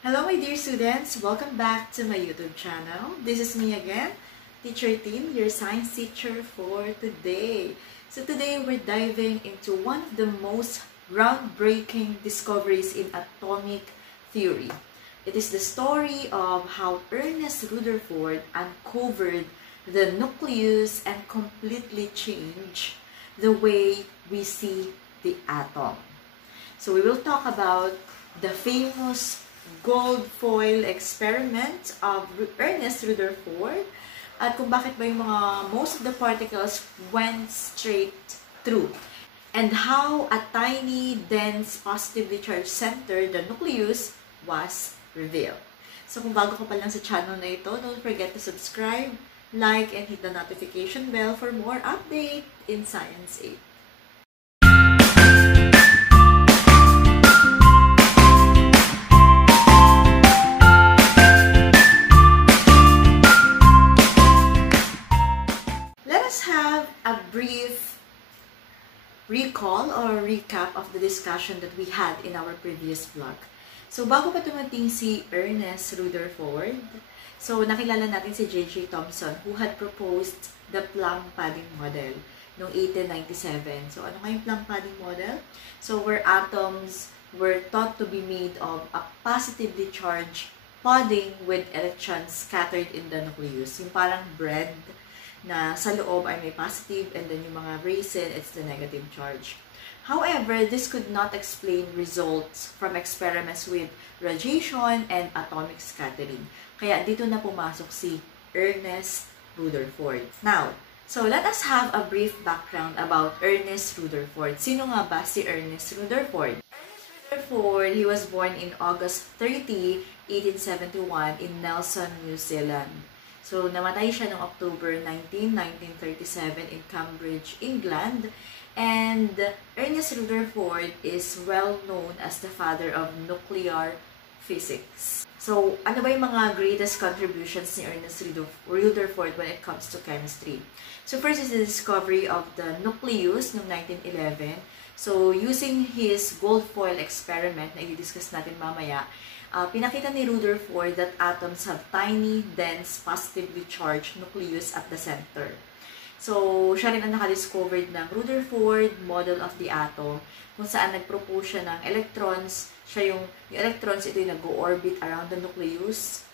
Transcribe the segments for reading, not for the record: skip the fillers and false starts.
Hello my dear students, welcome back to my YouTube channel. This is me again, Teacher Tim, your science teacher for today. So today we're diving into one of the most groundbreaking discoveries in atomic theory. It is the story of how Ernest Rutherford uncovered the nucleus and completely changed the way we see the atom. So we will talk about the famous gold foil experiment of Ernest Rutherford at kung bakit ba yung most of the particles went straight through and how a tiny, dense, positively charged center, the nucleus, was revealed. So kung bago ka pa lang sa channel na ito, don't forget to subscribe, like, and hit the notification bell for more update in Science 8. Recall or recap of the discussion that we had in our previous vlog. So, bago pa tumating si Ernest Rutherford, so nakilala natin si J.J. Thomson who had proposed the Plum Pudding Model noong 1897. So, ano nga yung Plum Pudding Model? So, where atoms were thought to be made of a positively charged pudding with electrons scattered in the nucleus. Yung parang bread na sa loob ay may positive and then yung mga raisin, it's the negative charge. However, this could not explain results from experiments with radiation and atomic scattering. Kaya dito na pumasok si Ernest Rutherford. Now, so let us have a brief background about Ernest Rutherford. Sino nga ba si Ernest Rutherford? Ernest Rutherford, he was born in August 30, 1871 in Nelson, New Zealand. So, namatay siya noong October 19, 1937 in Cambridge, England. And Ernest Rutherford is well known as the father of nuclear physics. So, ano ba yung mga greatest contributions ni Ernest Rutherford when it comes to chemistry? So, first is the discovery of the nucleus noong 1911. So, using his gold foil experiment na i-discuss natin mamaya, pinakita ni Rutherford that atoms have tiny, dense, positively charged nucleus at the center. So, siya rin ang nakadiscovered ng Rutherford model of the atom, kung saan nag-propose siya ng electrons. Yung electrons, ito yung nag-orbit around the nucleus,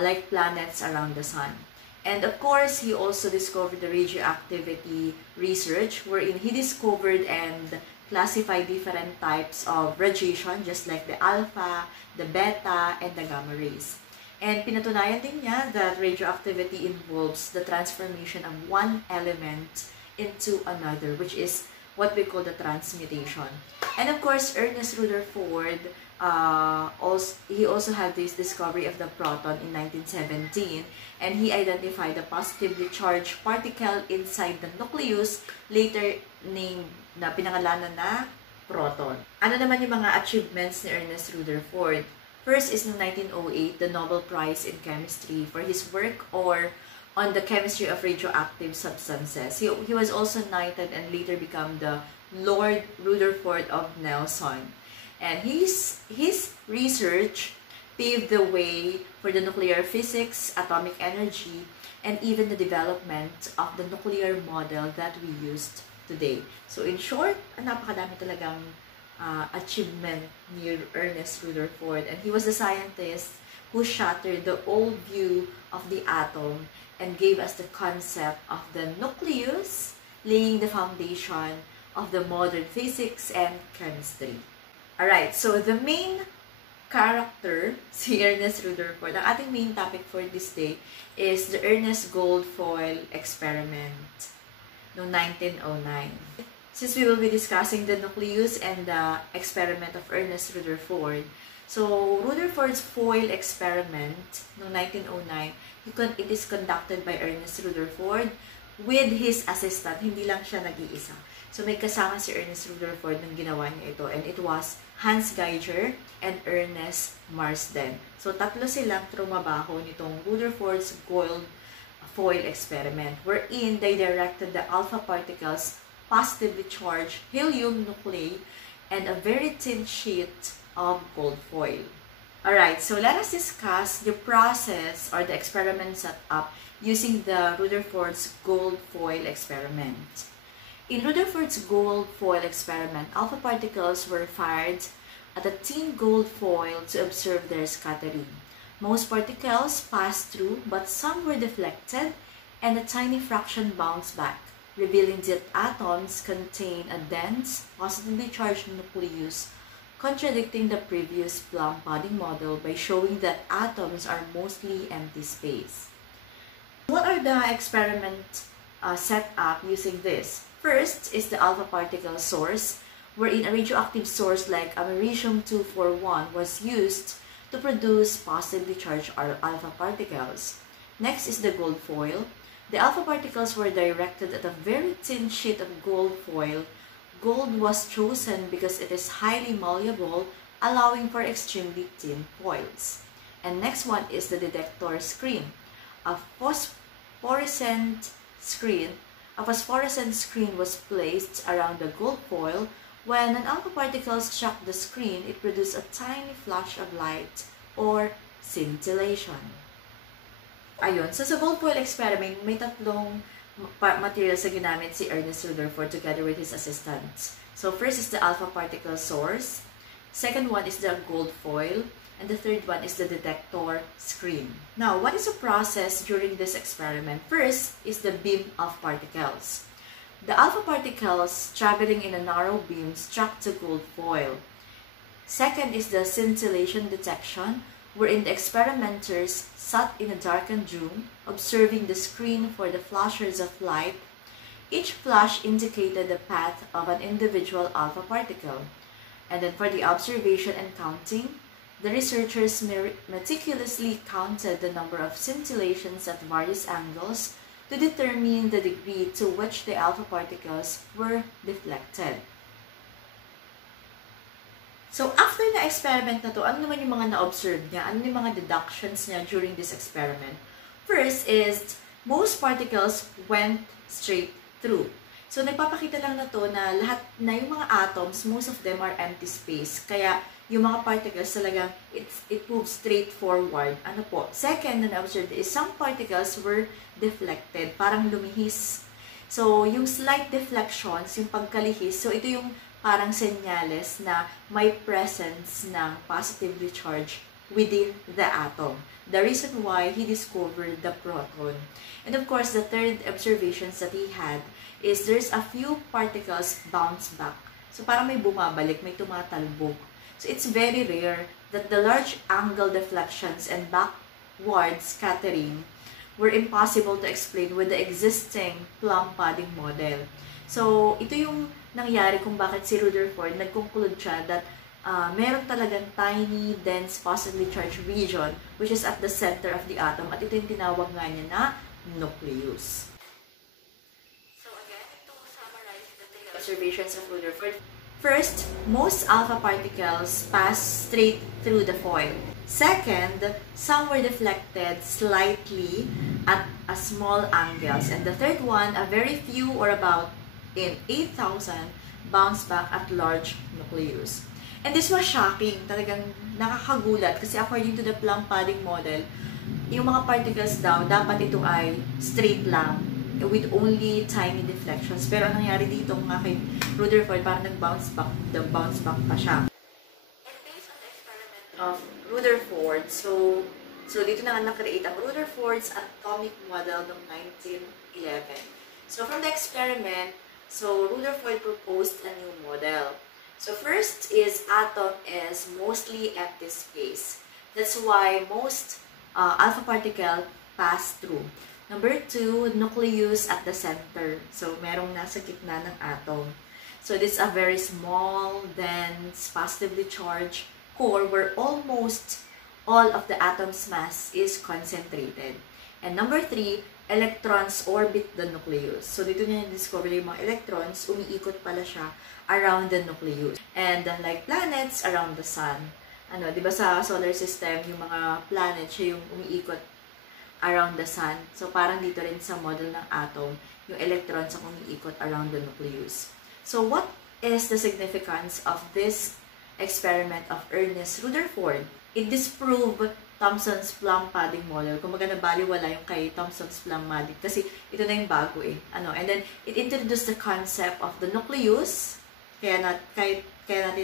like planets around the sun. And of course, he also discovered the radioactivity research, wherein he discovered and classify different types of radiation, just like the alpha, the beta, and the gamma rays. And pinatunayan din niya that radioactivity involves the transformation of one element into another, which is what we call the transmutation. And of course, Ernest Rutherford, he also had this discovery of the proton in 1917, and he identified the positively charged particle inside the nucleus, later named na pinangalanan na proton. Ano naman yung mga achievements ni Ernest Rutherford? First is in 1908, the Nobel Prize in Chemistry for his work on the chemistry of radioactive substances. He was also knighted and later become the Lord Rutherford of Nelson. And his research paved the way for the nuclear physics, atomic energy, and even the development of the nuclear model that we used today. So in short, napakadami talagang achievement ni Ernest Rutherford, and he was the scientist who shattered the old view of the atom and gave us the concept of the nucleus, laying the foundation of the modern physics and chemistry. Alright, so the main character, si Ernest Rutherford, ang ating main topic for this day is the Ernest gold foil experiment noong 1909. Since we will be discussing the nucleus and the experiment of Ernest Rutherford, so Rutherford's foil experiment noong 1909, it is conducted by Ernest Rutherford with his assistant. Hindi lang siya nag-iisa. So may kasama si Ernest Rutherford nung ginawa niya ito, and it was Hans Geiger and Ernest Marsden. So tatlo silang trumabaho nitong Rutherford's gold foil experiment, wherein they directed the alpha particles, positively charged helium nuclei, and a very thin sheet of gold foil. Alright, so let us discuss the process or the experiment set up using the Rutherford's gold foil experiment. In Rutherford's gold foil experiment, alpha particles were fired at a thin gold foil to observe their scattering. Most particles passed through, but some were deflected, and a tiny fraction bounced back, revealing that atoms contain a dense, positively charged nucleus, contradicting the previous Plum pudding model by showing that atoms are mostly empty space. What are the experiment set up using this? First is the alpha particle source, wherein a radioactive source like americium-241 was used to produce positively charged alpha particles. Next is the gold foil. The alpha particles were directed at a very thin sheet of gold foil. Gold was chosen because it is highly malleable, allowing for extremely thin foils. And next one is the detector screen. A phosphorescent screen was placed around the gold foil. When an alpha particle struck the screen, it produced a tiny flash of light or scintillation. Ayun, so sa gold foil experiment, may tatlong materials na ginamit si Ernest Rutherford together with his assistants. So first is the alpha particle source, second one is the gold foil, and the third one is the detector screen. Now, what is the process during this experiment? First is the beam of particles. The alpha particles traveling in a narrow beam struck the gold foil. Second is the scintillation detection, wherein the experimenters sat in a darkened room, observing the screen for the flashes of light. Each flash indicated the path of an individual alpha particle. And then for the observation and counting, the researchers meticulously counted the number of scintillations at various angles to determine the degree to which the alpha particles were deflected. So, after na experiment na to, ano naman yung mga na-observe niya? Ano yung mga deductions niya during this experiment? First is, most particles went straight through. So, nagpapakita lang na to na lahat na yung mga atoms, most of them are empty space. Kaya, yung mga particles talagang it moves straight forward. Ano po? Second na na-observe is some particles were deflected, parang lumihis. So, yung slight deflections, yung pagkalihis, so ito yung parang senyales na may presence ng positively charged within the atom. The reason why he discovered the proton. And of course, the third observations that he had is there's a few particles bounce back. So, parang may bumabalik, may tumatalbog. So, it's very rare that the large angle deflections and backward scattering were impossible to explain with the existing Plum pudding model. So, ito yung nangyari kung bakit si Rutherford nag-conclude siya that meron talagang tiny, dense, positively charged region which is at the center of the atom at ito yung tinawag nga niya na nucleus. So, again, to summarize the three observations of Rutherford. First, most alpha particles pass straight through the foil. Second, some were deflected slightly at a small angles. And the third one, a very few or about in 8,000 bounce back at large nucleus. And this was shocking, talagang nakakagulat kasi according to the Plum pudding model, yung mga particles daw, dapat ito ay straight lang with only tiny deflections. Pero ang nangyari dito nga kay Rutherford, parang nag-bounce back pa siya. And based on the experiment of Rutherford, so dito na nga na-create ang Rutherford's atomic model noong 1911. So from the experiment, so Rutherford proposed a new model. So first is atom is mostly empty space. That's why most alpha particle pass through. Number 2, nucleus at the center. So, merong nasa gitna ng atom. So, this is a very small, dense, positively charged core where almost all of the atom's mass is concentrated. And number 3, electrons orbit the nucleus. So, dito niya discover yung mga electrons, umiikot pala siya around the nucleus. And like planets, around the sun. Ano, di ba sa solar system, yung mga planets, siya yung umiikot around the sun. So, parang dito rin sa model ng atom, yung electrons ang umiikot around the nucleus. So, what is the significance of this experiment of Ernest Rutherford. It disproved Thomson's plum pudding model. Kung maganda baliwala yung kay Thomson's plum pudding kasi ito na yung bago eh. And then it introduced the concept of the nucleus. Kaya natin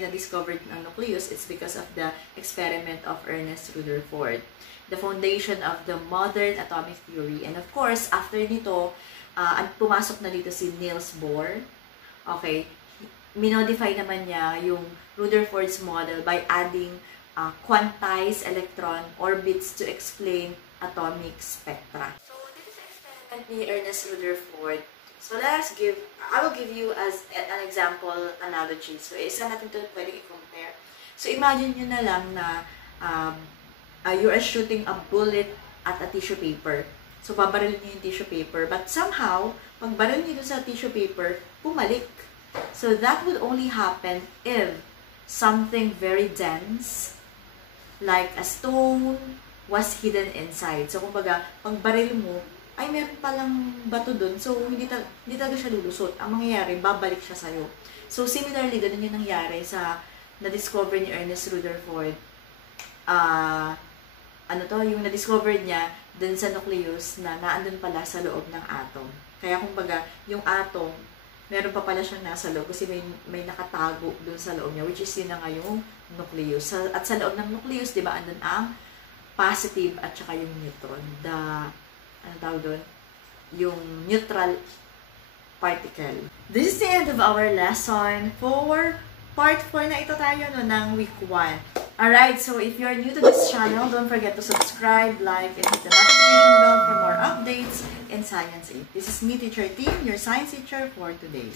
na-discovered ang nucleus, it's because of the experiment of Ernest Rutherford. The foundation of the modern atomic theory. And of course, after nito, pumasok na dito si Niels Bohr. Okay, minodify naman niya yung Rutherford's model by adding quantized electron orbits to explain atomic spectra. So, this is experiment ni Ernest Rutherford. So, I will give you as an example analogy. So, isa natin ito pwedeng i-compare. So, imagine nyo na lang na you are shooting a bullet at a tissue paper. So, babarilin nyo yung tissue paper. But somehow, pag baril nyo sa tissue paper, bumalik. So, that would only happen if something very dense, like a stone, was hidden inside. So, kumbaga, pag baril mo, ay meron palang bato dun. So, hindi talaga siya lulusot. Ang mangyayari, babalik siya sa'yo. So, similarly, ganun yung nangyari sa na-discover ni Ernest Rutherford. Yung na-discover niya dun sa nucleus na naandun pala sa loob ng atom. Kaya, kumbaga, yung atom, meron pa pala siyang nasa loob kasi may nakatago dun sa loob niya, which is yun na nga yung nucleus. At sa loob ng nucleus, di ba, andun ang positive at saka yung neutron. Yung neutral particle. This is the end of our lesson for part 4 na ito tayo ng week 1. Alright, so if you're new to this channel, don't forget to subscribe, like, and hit the notification bell for more updates in Science 8. This is me, Teacher Team, your science teacher for today.